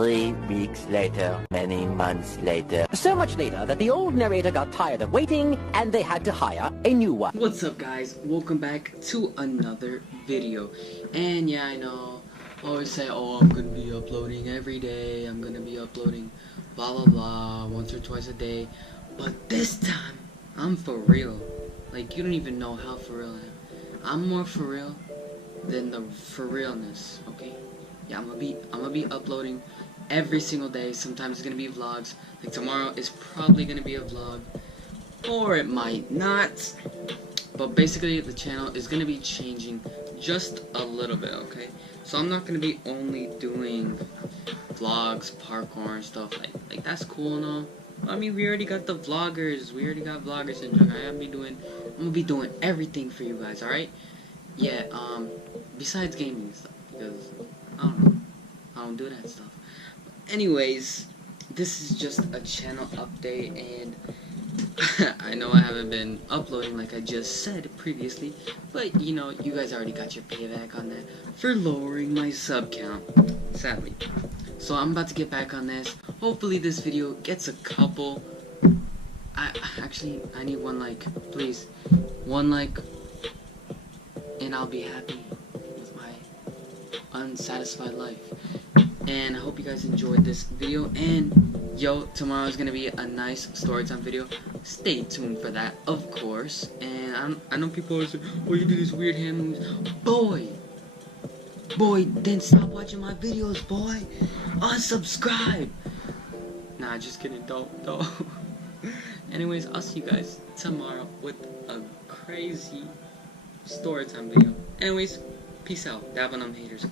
3 weeks later, many months later. So much later that the old narrator got tired of waiting and they had to hire a new one. What's up, guys? Welcome back to another video. And yeah, I know, I always say, oh, I'm gonna be uploading every day, I'm gonna be uploading blah blah blah once or twice a day, but this time I'm for real. Like, you don't even know how for real I am. I'm more for real than the for realness. Okay, yeah, I'm gonna be uploading every single day. Sometimes it's gonna be vlogs. Like tomorrow is probably gonna be a vlog, or it might not. But basically, the channel is gonna be changing just a little bit. Okay, so I'm not gonna be only doing vlogs, parkour and stuff. Like that's cool and all. I mean, we already got the vloggers. We already got vloggers in Jug. I'm gonna be doing everything for you guys. All right? Yeah. Besides gaming and stuff, because I don't know, I don't do that stuff. But anyways, this is just a channel update, and I know I haven't been uploading like I just said previously, but you know, you guys already got your payback on that for lowering my sub count, sadly. So I'm about to get back on this. Hopefully this video gets a couple. I need one like, please. One like, and I'll be happy with my unsatisfied life. And I hope you guys enjoyed this video. And yo, tomorrow's gonna be a nice storytime video. Stay tuned for that, of course. And I know people are saying, oh, you do these weird hand moves. Boy, then stop watching my videos, boy. Unsubscribe. Nah, just kidding. Don't. Anyways, I'll see you guys tomorrow with a crazy storytime video. Anyways, peace out. Dab on them haters.